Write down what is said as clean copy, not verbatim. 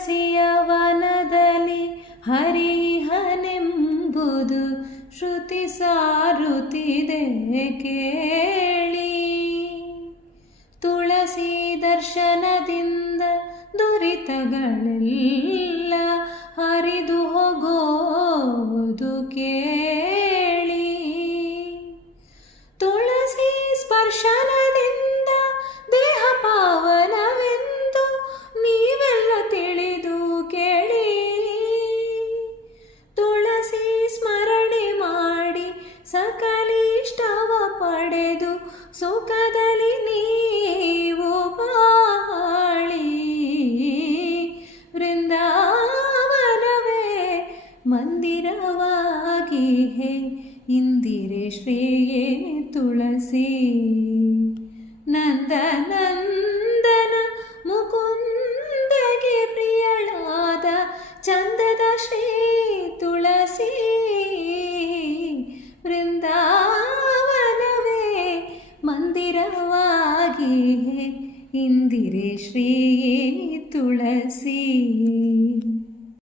ತುಳಸಿಯ ವನದಲ್ಲಿ ಹರಿಹನೆಂಬುದು ಶ್ರುತಿ ಸಾರುತ್ತಿದೆ ಕೇಳಿ. ತುಳಸಿ ದರ್ಶನದಿಂದ ದುರಿತಗಳೆಲ್ಲ ಹರಿದು ಹೋಗೋದು ಕೇಳಿ. ತುಳಸಿ ಸ್ಪರ್ಶನದಿಂದ ದೇಹ ಪಾವನವೆಂದು ನೀವೆಲ್ಲ ತಿಳಿದು ಕೇಳಿ. ತುಳಸಿ ಸ್ಮರಣೆ ಮಾಡಿ ಸಕಲಿಷ್ಟವ ಪಡೆದು ಸುಖದಲ್ಲಿ ನೀವು ಬಾಳಿ. ವೃಂದಾವನವೇ ಮಂದಿರವಾಗಿ ಇಂದಿರೆ ಶ್ರೀಯೇ ತುಳಸಿ. ನಂದನಂದನ ಮುಕುಂದಗೆ ಪ್ರಿಯಳಾದ ಚಂದದ ಶ್ರೀ ತುಳಸಿ. ವೃಂದಾವನವೇ ಮಂದಿರವಾಗಿ ಇಂದಿರೆ ಶ್ರೀ ತುಳಸಿ.